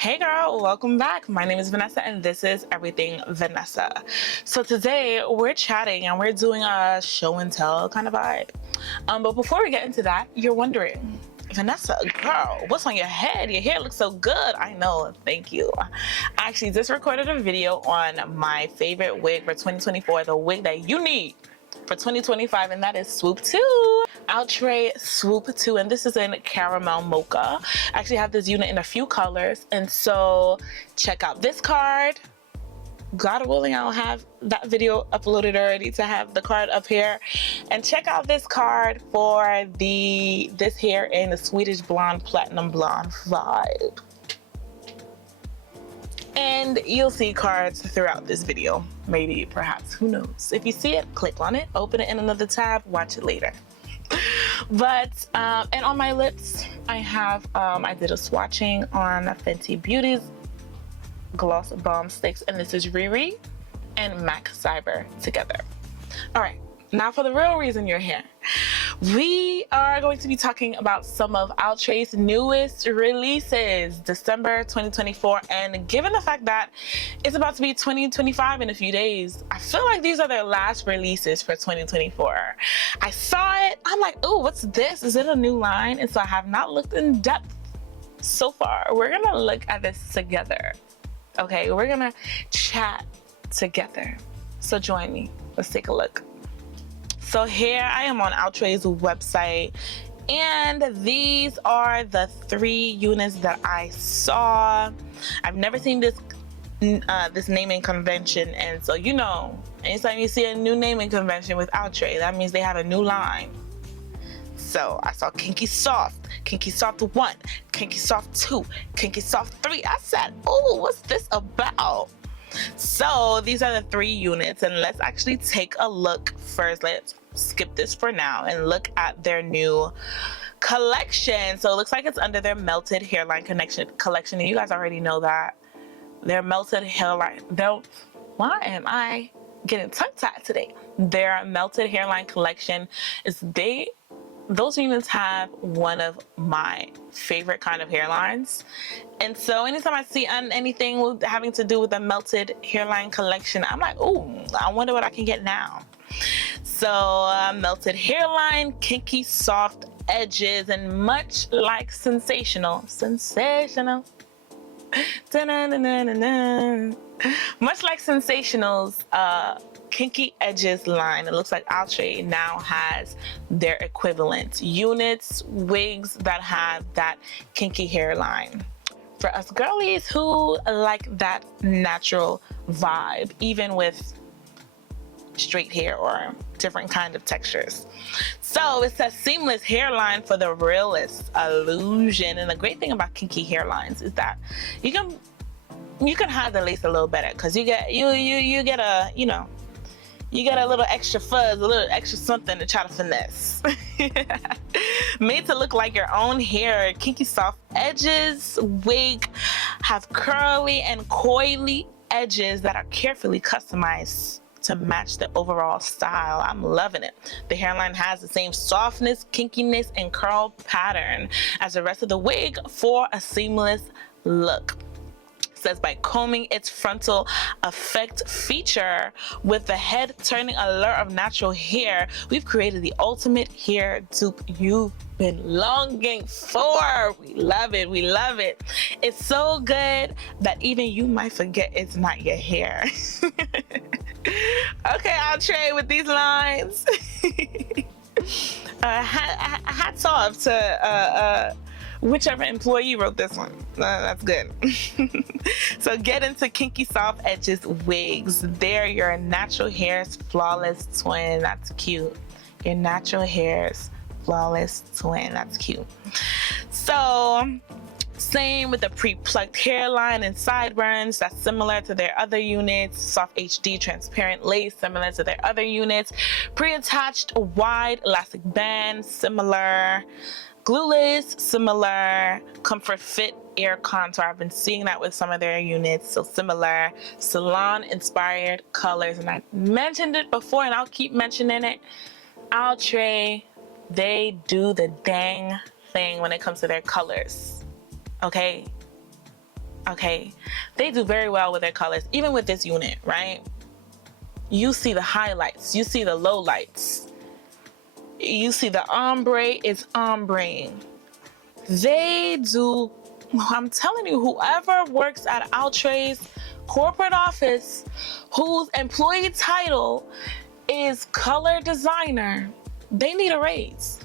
Hey girl, welcome back. My name is Vanessa and this is Everything Vanessa. So today we're chatting and we're doing a show and tell kind of vibe. But before we get into that, you're wondering, Vanessa, girl, what's on your head? Your hair looks so good. I know, thank you. I actually just recorded a video on my favorite wig for 2024, the wig that you need for 2025, and that is Swoop 2. Outre Swoop 2, and this is in caramel mocha. I actually have this unit in a few colors, and so check out this card. God willing, I'll have that video uploaded already to have the card up here. And check out this card for this hair in the Swedish blonde, platinum blonde vibe. And you'll see cards throughout this video. Maybe, perhaps, who knows? If you see it, click on it, open it in another tab, watch it later. But, and on my lips, I have, I did a swatching on Fenty Beauty's Gloss Bomb Sticks, and this is Riri and MAC Cyber together. All right, now for the real reason you're here. We are going to be talking about some of Outre's newest releases, December 2024, and given the fact that it's about to be 2025 in a few days, I feel like these are their last releases for 2024. I saw it, I'm like, oh, what's this? Is it a new line? And so I have not looked in depth so far. We're gonna look at this together. Okay, we're gonna chat together. So join me, let's take a look. So here I am on Outre's website, and these are the 3 units that I saw. I've never seen this naming convention, and so you know, anytime you see a new naming convention with Outre, that means they have a new line. So I saw Kinky Soft, Kinky Soft One, Kinky Soft Two, Kinky Soft Three. I said, oh, what's this about? So these are the 3 units, and let's actually take a look first. Let's skip this for now and look at their new collection. So it looks like it's under their Melted Hairline collection, and you guys already know that their Melted Hairline, why am I getting tongue-tied today? Their Melted Hairline collection is those units have one of my favorite kind of hairlines. And so anytime I see anything having to do with the Melted Hairline collection, I'm like, oh, I wonder what I can get now. So Melted Hairline, Kinky Soft Edges, and much like Sensationnel, much like Sensationnel's Kinky Edges line, it looks like Outre now has their equivalent units, wigs that have that kinky hairline. For us girlies who like that natural vibe, even with straight hair or different kind of textures. So it's a seamless hairline for the Realest Illusion. And the great thing about kinky hairlines is that you can hide the lace a little better, because you get a, you know, you get a little extra fuzz, a little extra something to try to finesse. Made to look like your own hair, Kinky Soft Edges wig have curly and coily edges that are carefully customized to match the overall style. I'm loving it. The hairline has the same softness, kinkiness, and curl pattern as the rest of the wig for a seamless look. Says by combing its frontal effect feature with the head turning a lure of natural hair, we've created the ultimate hair dupe you've been longing for. We love it, we love it. It's so good that even you might forget it's not your hair. Okay, I'll trade with these lines. Hats off to whichever employee wrote this one. That's good. So get into Kinky Soft Edges wigs. They're your natural hair's flawless twin. That's cute. Your natural hair's flawless twin. That's cute. So same with the pre-plucked hairline and sideburns. That's similar to their other units. Soft HD transparent lace, similar to their other units. Pre-attached wide elastic band, similar. Glueless, similar. Comfort fit air contour. I've been seeing that with some of their units, so similar. Salon inspired colors, and I mentioned it before and I'll keep mentioning it. Outre, they do the dang thing when it comes to their colors. Okay, okay? They do very well with their colors, even with this unit, right? You see the highlights, you see the lowlights, you see the ombre is ombreing. They do, I'm telling you, whoever works at Outre's corporate office, whose employee title is color designer, they need a raise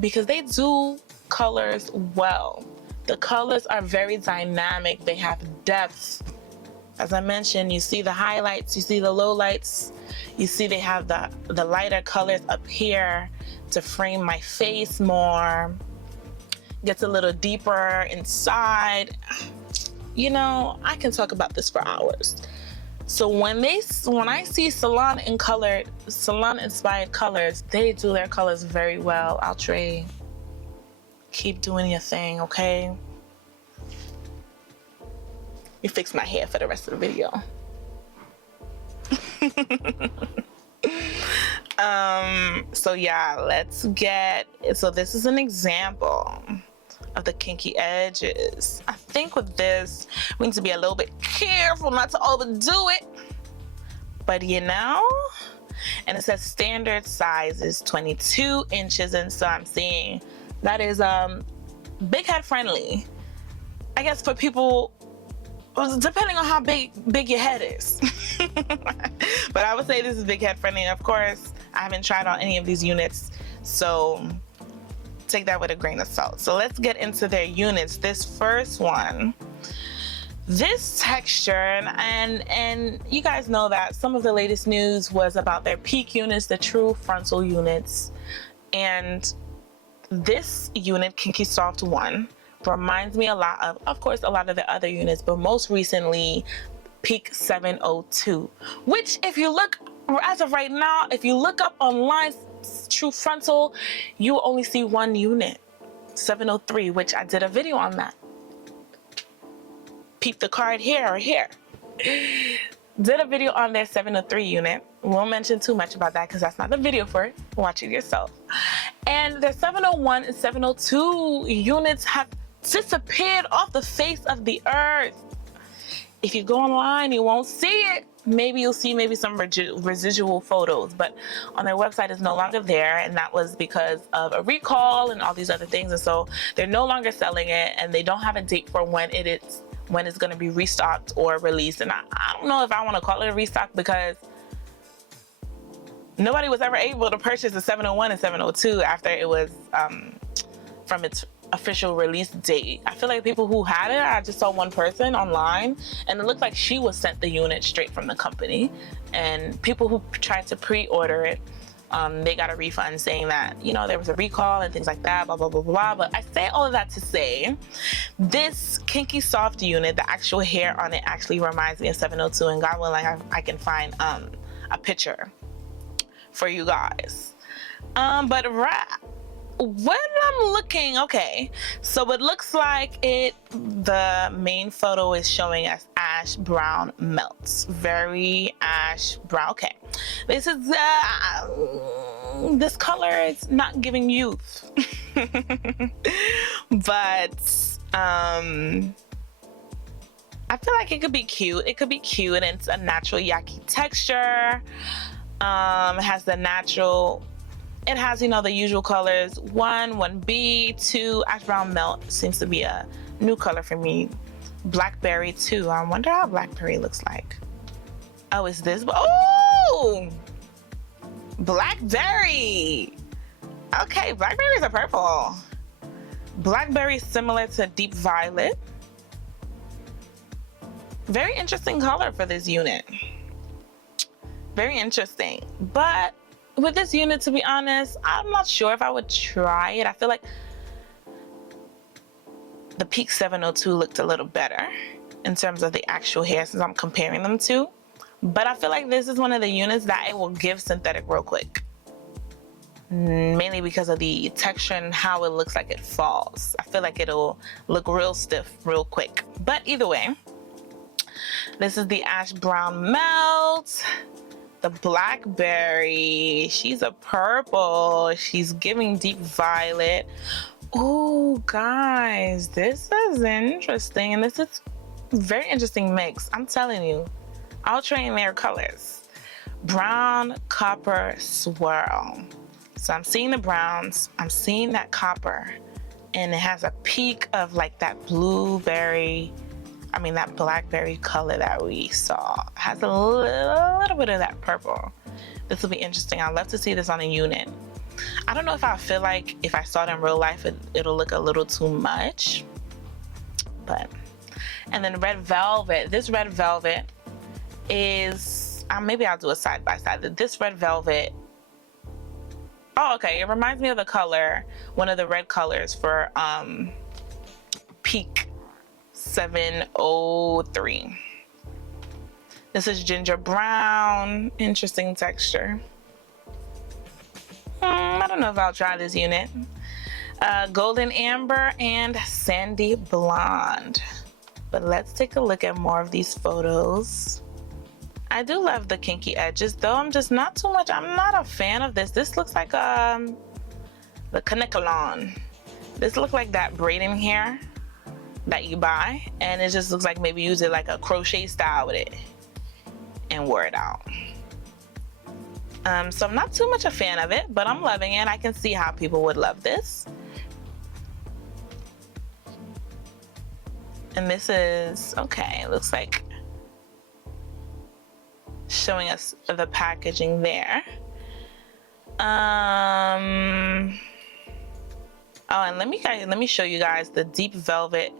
because they do colors well. The colors are very dynamic. They have depth. As I mentioned, you see the highlights, you see the lowlights, you see they have the lighter colors up here to frame my face more. Gets a little deeper inside. You know, I can talk about this for hours. So when I see salon inspired colors, they do their colors very well. Outre, keep doing your thing, okay? You fix my hair for the rest of the video. So yeah, so this is an example of the Kinky Edges. I think with this, we need to be a little bit careful not to overdo it. But you know, and it says standard size is 22 inches, and so I'm seeing that is big head friendly. I guess for people, depending on how big your head is. But I would say this is big head friendly. Of course, I haven't tried on any of these units, so take that with a grain of salt. So let's get into their units. This first one, this texture, and you guys know that some of the latest news was about their peak units, the true frontal units. And this unit, Kinky Soft One, reminds me a lot of course, a lot of the other units, but most recently, Peak 702, which if you look, as of right now, if you look up online, true frontal, you only see one unit, 703, which I did a video on that. Peep the card here or here. Did a video on their 703 unit. Won't mention too much about that because that's not the video for it. Watch it yourself. And the 701 and 702 units have disappeared off the face of the earth. If you go online, you won't see it. Maybe you'll see some residual photos, but on their website it's no longer there, and that was because of a recall and all these other things. And so they're no longer selling it, and they don't have a date for when it's going to be restocked or released. And I don't know if I want to call it a restock, because nobody was ever able to purchase the 701 and 702 after it was from its official release date. I feel like people who had it, I just saw one person online, and it looked like she was sent the unit straight from the company. And people who tried to pre-order it, they got a refund saying that, you know, there was a recall and things like that, blah, blah, blah, blah. But I say all of that to say, this Kinky Soft unit, the actual hair on it actually reminds me of 702, and God willing, I can find a picture for you guys. But when I'm looking, okay, so it looks like the main photo is showing us ash brown melts, very ash brown. Okay, this is this color is not giving youth. But I feel like it could be cute. It could be cute, and it's a natural yaki texture. It has the natural, it has, you know, the usual colors, 1B, 2, ash brown melt seems to be a new color for me. Blackberry 2, I wonder how blackberry looks like. Oh, is this, oh! Blackberry! Okay, blackberries are purple. Blackberry similar to deep violet. Very interesting color for this unit. Very interesting, but with this unit, to be honest, I'm not sure if I would try it. I feel like the Peak 702 looked a little better in terms of the actual hair, since I'm comparing them to. But I feel like this is one of the units that it will give synthetic real quick. Mainly because of the texture and how it looks like it falls. I feel like it'll look real stiff real quick. But either way, this is the ash brown melt. The blackberry, she's a purple, she's giving deep violet. Oh guys, this is interesting, and this is Very interesting mix. I'm telling you. Outre in their colors. Brown, copper, swirl. So I'm seeing the browns, I'm seeing that copper, and it has a peak of like that blueberry, that blackberry color that we saw. It has a little bit of that purple. This will be interesting. I'd love to see this on a unit. I don't know if I feel like if I saw it in real life, it'll look a little too much, but. And then red velvet. This red velvet is, maybe I'll do a side by side. This red velvet, oh, okay, it reminds me of the color, one of the red colors for Peak 703. This is ginger brown, interesting texture. I don't know if I'll try this unit. Golden amber and sandy blonde. But let's take a look at more of these photos. I do love the kinky edges, though I'm just not too much. I'm not a fan of this. This looks like the Kanekalon. This looks like that braiding hair that you buy, and it just looks like maybe use it like a crochet style with it and wear it out. So I'm not too much a fan of it, but I'm loving it. I can see how people would love this. And this is, okay, it looks like showing us the packaging there. Oh, and let me show you guys the deep velvet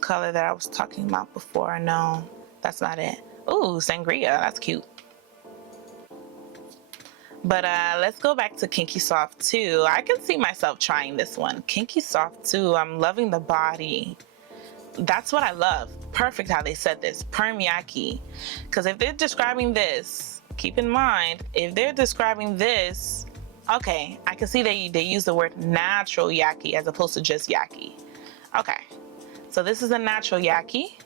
color that I was talking about before. No, that's not it. Ooh, sangria, that's cute. But let's go back to Kinky Soft Two. I can see myself trying this one. Kinky Soft Two, I'm loving the body. That's what I love. Perfect how they said this, perm yaki. Because if they're describing this, keep in mind, if they're describing this, okay, I can see they use the word natural yaki as opposed to just yaki. Okay, so this is a natural yaki,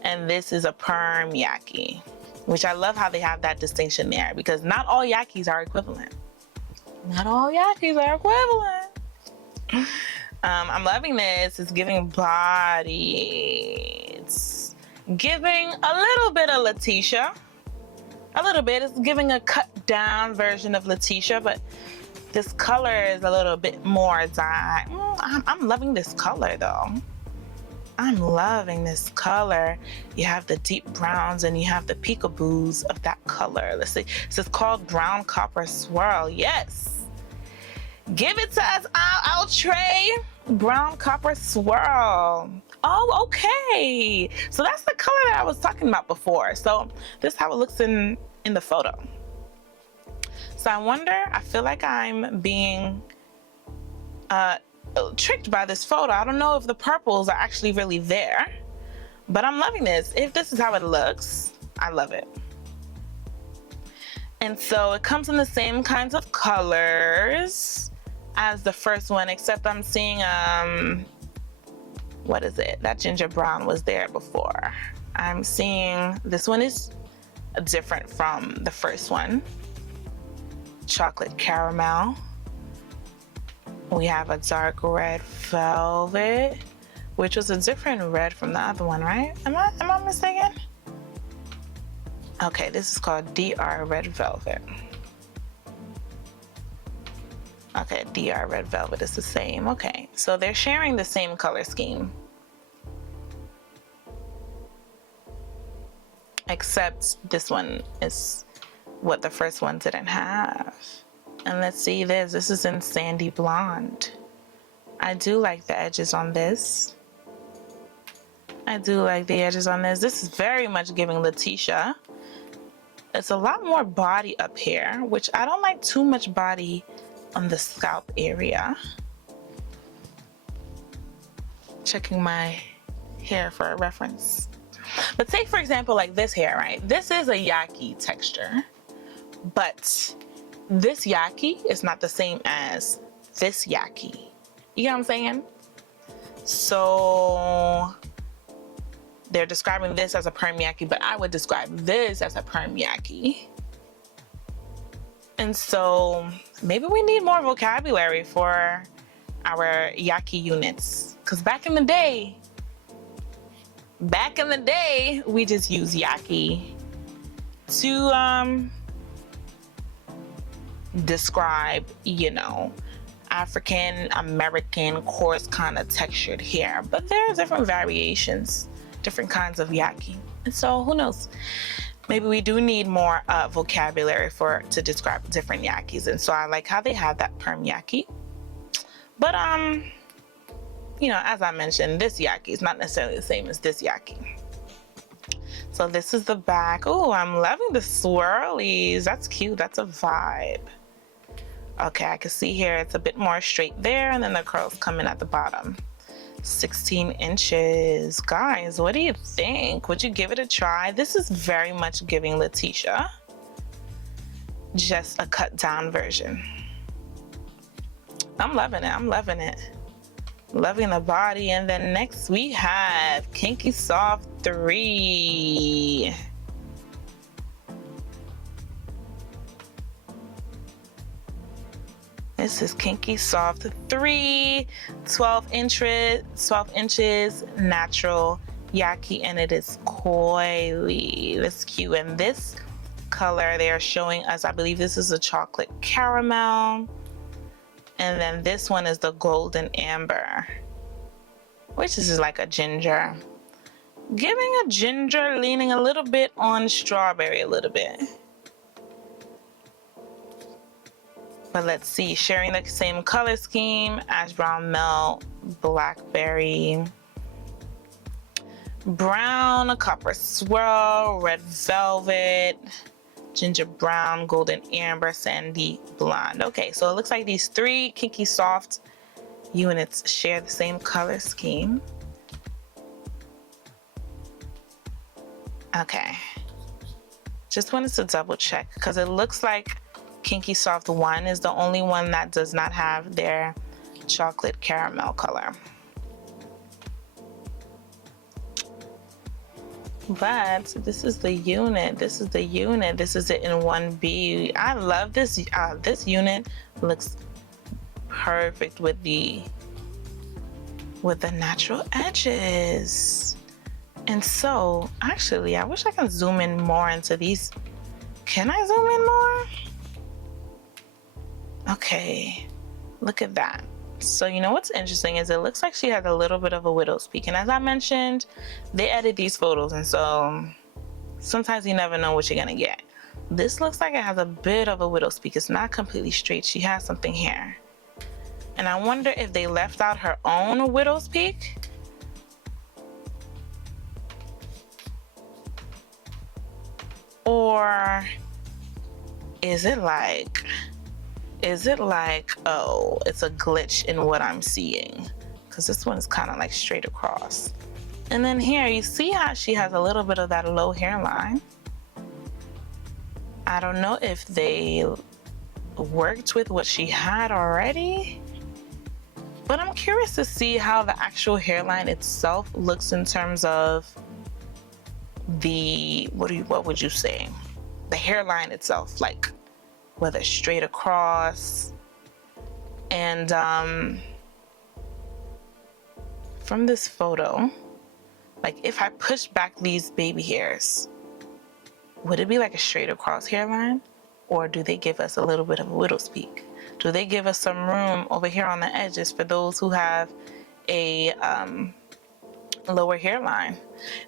and this is a perm yaki, which I love how they have that distinction there, because not all yakis are equivalent. Not all yakis are equivalent. I'm loving this. It's giving body. It's giving a little bit of Letitia. A little bit. It's giving a cut down version of Letitia, but this color is a little bit more dye. I'm loving this color though. I'm loving this color. You have the deep browns and you have the peekaboos of that color. Let's see. This is called brown copper swirl. Yes. Give it to us, Outre. Brown copper swirl. Oh, okay. So that's the color that I was talking about before. So this is how it looks in the photo. So I wonder, I feel like I'm being tricked by this photo. I don't know if the purples are actually really there, but I'm loving this. If this is how it looks, I love it. And so it comes in the same kinds of colors as the first one, except I'm seeing, what is it? That ginger brown was there before. I'm seeing, this one is different from the first one. Chocolate caramel. We have a dark red velvet, which was a different red from the other one, right? Am I mistaken? Okay, this is called DR Red Velvet. Okay, DR Red Velvet is the same. Okay, so they're sharing the same color scheme, except this one is what the first one didn't have. And let's see this. This is in sandy blonde. I do like the edges on this. I do like the edges on this. This is very much giving Letitia. It's a lot more body up here, which I don't like too much body on the scalp area. Checking my hair for a reference. But take for example like this hair, right? This is a yaki texture, but this yaki is not the same as this yaki. You know what I'm saying? So they're describing this as a perm yaki, but I would describe this as a perm yaki. And so maybe we need more vocabulary for our yaki units. Because back in the day, back in the day, we just used yaki to describe, you know, African American coarse kind of textured hair. But there are different variations, different kinds of yaki. And so who knows? Maybe we do need more vocabulary to describe different yakis. And so I like how they have that perm yaki. But you know, as I mentioned, this yaki is not necessarily the same as this yaki. So this is the back. Oh, I'm loving the swirlies. That's cute. That's a vibe. Okay, I can see here it's a bit more straight there, and then the curls come in at the bottom. 16 inches. Guys, what do you think? Would you give it a try? This is very much giving Letitia, just a cut down version. I'm loving it. I'm loving it. Loving the body. And then next we have Kinky Soft Three. This is Kinky Soft 3, 12 inches, natural yaki, and it is coily. That's cute. And this color they are showing us, I believe this is a chocolate caramel. And then this one is the golden amber, which is like a ginger. Giving a ginger, leaning a little bit on strawberry a little bit. But let's see, sharing the same color scheme, ash brown melt, blackberry, brown, copper swirl, red velvet, ginger brown, golden amber, sandy blonde. Okay, so it looks like these three Kinky Soft units share the same color scheme. Okay, just wanted to double check because it looks like Kinky Soft One is the only one that does not have their chocolate caramel color. But this is the unit. This is the unit. This is it in 1B. I love this. This unit looks perfect with the natural edges. And so, actually, I wish I could zoom in more into these. Can I zoom in more? Okay, look at that. So you know what's interesting is it looks like she has a little bit of a widow's peak. And as I mentioned, they edit these photos, and so sometimes you never know what you're gonna get. This looks like it has a bit of a widow's peak. It's not completely straight. She has something here. And I wonder if they left out her own widow's peak. Or is it like, oh, it's a glitch in what I'm seeing? Because this one is kind of like straight across. And then here, you see how she has a little bit of that low hairline. I don't know if they worked with what she had already, but I'm curious to see how the actual hairline itself looks in terms of the, what would you say? The hairline itself, like, whether straight across. And from this photo, like if I push back these baby hairs, would it be like a straight across hairline? Or do they give us a little bit of a widow's peak? Do they give us some room over here on the edges for those who have a lower hairline?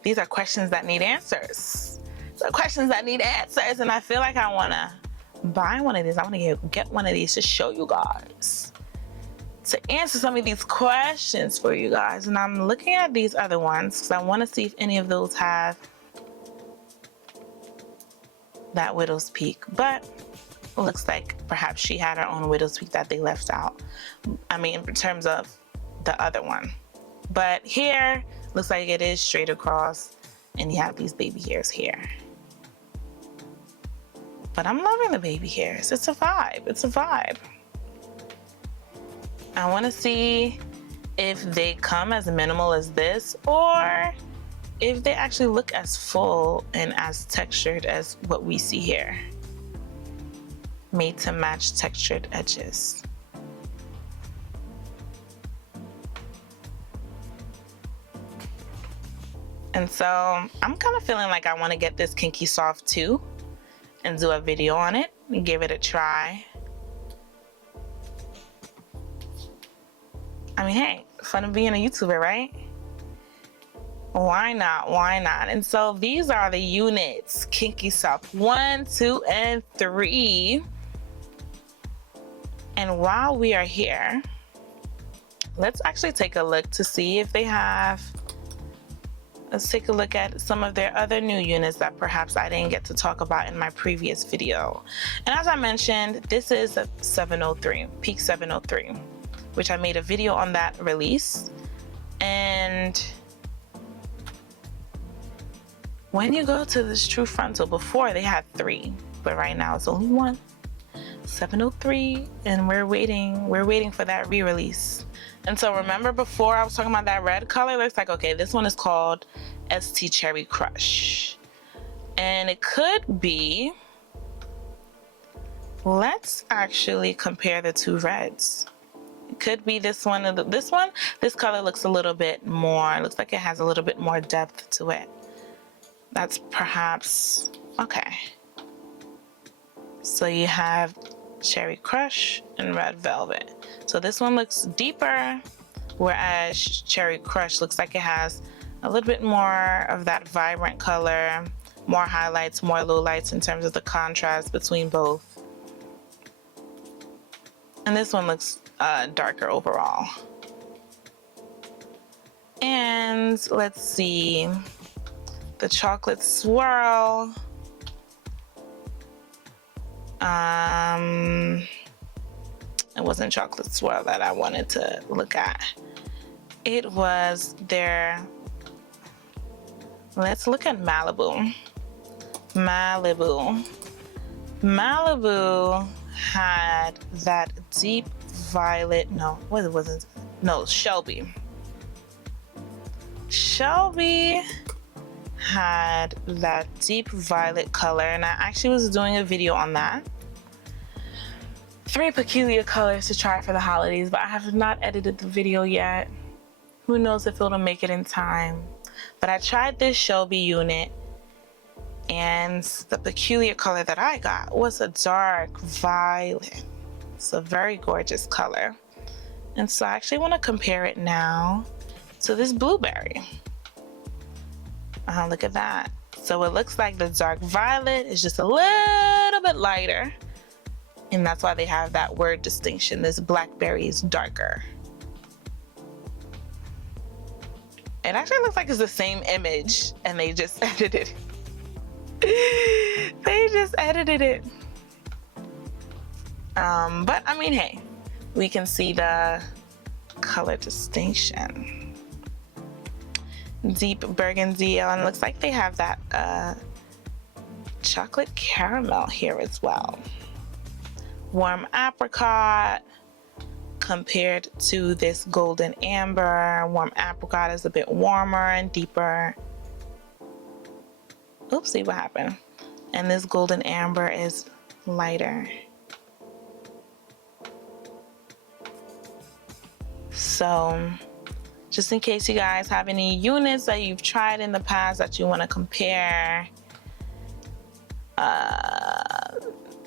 These are questions that need answers. So questions that need answers, and I feel like I wanna buy one of these. I want to get one of these to show you guys, to answer some of these questions for you guys. And I'm looking at these other ones because I want to see if any of those have that widow's peak. But it looks like perhaps she had her own widow's peak that they left out. I mean, in terms of the other one. But here, looks like it is straight across, and you have these baby hairs here. But I'm loving the baby hairs. It's a vibe. It's a vibe. I want to see if they come as minimal as this, or if they actually look as full and as textured as what we see here. Made to match textured edges. And so I'm kind of feeling like I want to get this Kinky Soft Two and do a video on it and give it a try. I mean, hey, fun of being a YouTuber, right? Why not? Why not? And so these are the units: Kinky Soft 1, 2, and 3. And while we are here, let's actually take a look to see if they have, let's take a look at some of their other new units that perhaps I didn't get to talk about in my previous video. And as I mentioned, this is a 703, Peak 703, which I made a video on that release. And when you go to this True Frontal, before they had 3, but right now it's only 1, 703, and we're waiting for that re-release. And so remember before I was talking about that red color? Looks like, okay, this one is called ST Cherry Crush. And it could be, let's actually compare the 2 reds. It could be this one or this one. This color looks a little bit more, looks like it has a little bit more depth to it. That's perhaps, okay. So you have Cherry Crush and Red Velvet. So this one looks deeper, whereas Cherry Crush looks like it has a little bit more of that vibrant color, more highlights, more lowlights in terms of the contrast between both. And this one looks darker overall. And let's see, the Chocolate Swirl. It wasn't Chocolate Swirl that I wanted to look at. It was their, let's look at Malibu. Malibu had that deep violet, no, what it wasn't, no, Shelby. Shelby had that deep violet color, and I actually was doing a video on that. 3 peculiar colors to try for the holidays, but I have not edited the video yet. Who knows if it'll make it in time. But I tried this Shelby unit, and the peculiar color that I got was a dark violet. It's a very gorgeous color. And so I actually want to compare it now to this blueberry. Look at that. So it looks like the dark violet is just a little bit lighter, and that's why they have that word distinction. This blackberry is darker. It actually looks like it's the same image and they just edited it. They just edited it. But I mean, hey, we can see the color distinction. Deep burgundy, and it looks like they have that chocolate caramel here as well. Warm apricot compared to this golden amber. Warm apricot is a bit warmer and deeper. Oopsie, what happened? And this golden amber is lighter. So just in case you guys have any units that you've tried in the past that you want to compare,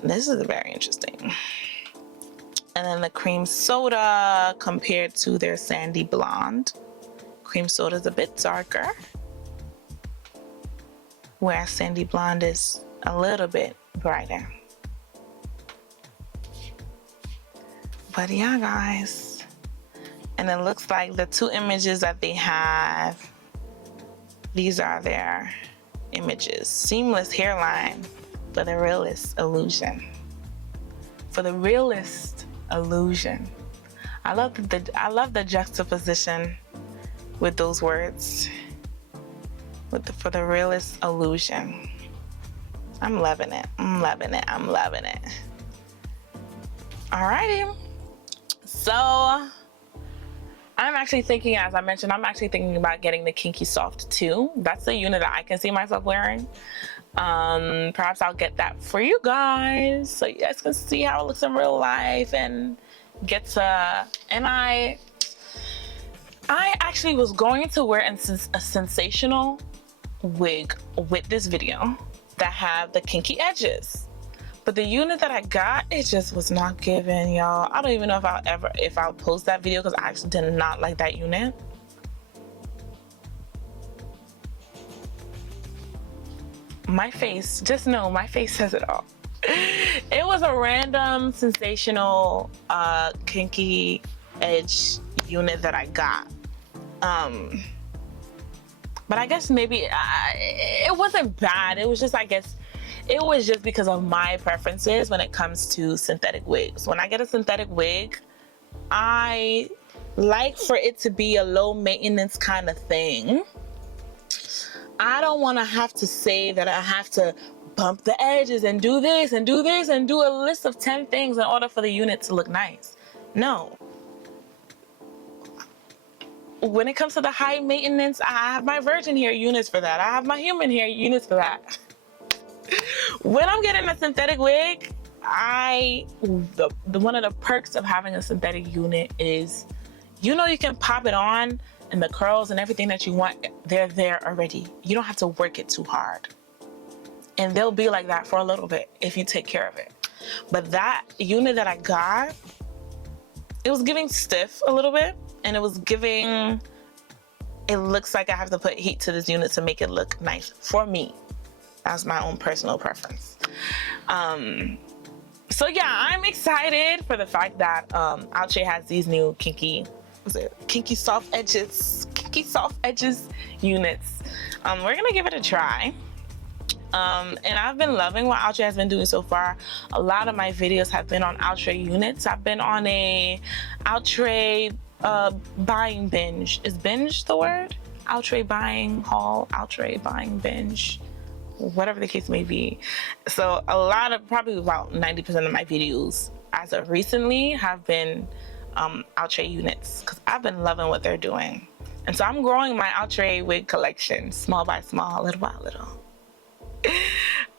this is very interesting. And then the cream soda compared to their sandy blonde. Cream soda is a bit darker, whereas sandy blonde is a little bit brighter. But yeah, guys. And it looks like the 2 images that they have, these are their images. Seamless hairline for the Realest Illusion. For the Realest Illusion. I love the juxtaposition with those words. For the Realest Illusion. I'm loving it. I'm loving it. I'm loving it. Alrighty. So I'm actually thinking, as I mentioned, I'm actually thinking about getting the Kinky Soft Two. That's the unit that I can see myself wearing. Perhaps I'll get that for you guys so you guys can see how it looks in real life and get to, and I actually was going to wear a Sensationnel wig with this video that have the kinky edges. But the unit that I got, it just was not given, y'all. I don't even know if I'll post that video, because I actually did not like that unit. My face, just know my face says it all. It was a random sensational kinky edge unit that I got. But I guess maybe it wasn't bad. It was just, I guess, it was just because of my preferences when it comes to synthetic wigs. When I get a synthetic wig, I like for it to be a low maintenance kind of thing. I don't want to have to say that I have to bump the edges and do this and do this and do a list of 10 things in order for the unit to look nice. No. When it comes to the high maintenance, I have my virgin hair units for that. I have my human hair units for that. When I'm getting a synthetic wig, one of the perks of having a synthetic unit is, you know, you can pop it on and the curls and everything that you want, they're there already. You don't have to work it too hard. And they'll be like that for a little bit if you take care of it. But that unit that I got, it was giving stiff a little bit, and it was giving, it looks like I have to put heat to this unit to make it look nice for me. That's my own personal preference. So yeah, I'm excited for the fact that Outre has these new Kinky Soft Edges, Kinky Soft Edges units. We're gonna give it a try. And I've been loving what Outre has been doing so far. A lot of my videos have been on Outre units. I've been on a Outre buying binge. Is binge the word? Outre buying haul, Outre buying binge, whatever the case may be. So a lot of, probably about 90% of my videos as of recently have been Outre units, because I've been loving what they're doing. And so I'm growing my Outre wig collection small by small, little by little.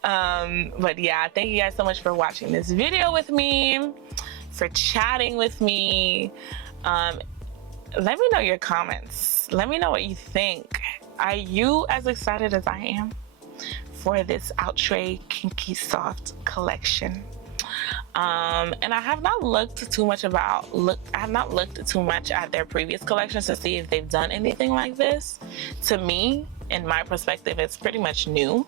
But yeah, thank you guys so much for watching this video with me, for chatting with me. Let me know your comments. Let me know what you think. Are you as excited as I am for this Outre Kinky Soft collection? And I have not looked too much at their previous collections to see if they've done anything like this. To me, in my perspective, it's pretty much new.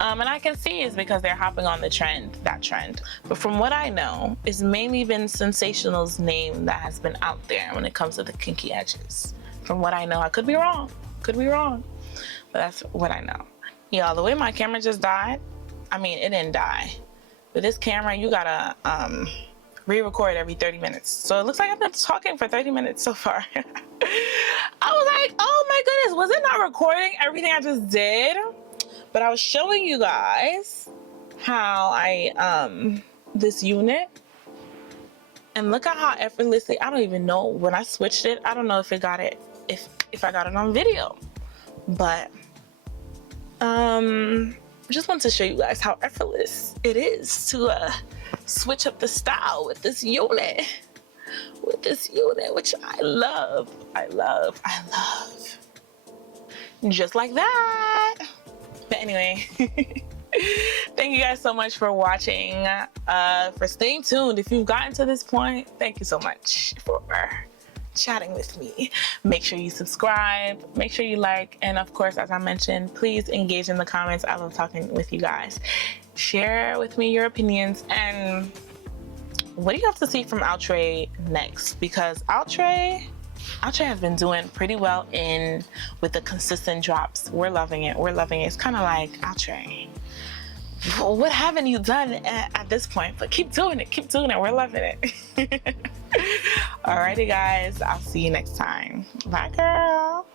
And I can see it's because they're hopping on the trend, that trend. But from what I know, it's mainly been Sensationnel's name that has been out there when it comes to the kinky edges. From what I know, I could be wrong, but that's what I know. Y'all, the way my camera just died, I mean, it didn't die. With this camera, you gotta re-record every 30 minutes. So it looks like I've been talking for 30 minutes so far. I was like, oh my goodness, was it not recording everything I just did? But I was showing you guys how I, this unit, and look at how effortlessly, I don't even know when I switched it. I don't know if it got it, if I got it on video, but, I just want to show you guys how effortless it is to, switch up the style with this unit, which I love, just like that. But anyway, thank you guys so much for watching, for staying tuned. If you've gotten to this point, thank you so much for chatting with me. Make sure you subscribe, make sure you like, and of course, as I mentioned, please engage in the comments. I love talking with you guys. Share with me your opinions, and what do you have to see from Outre next? Because Outre has been doing pretty well with the consistent drops. We're loving it. It's kind of like, Outre, what haven't you done at this point? But keep doing it. We're loving it. Alrighty, guys. I'll see you next time. Bye, girl.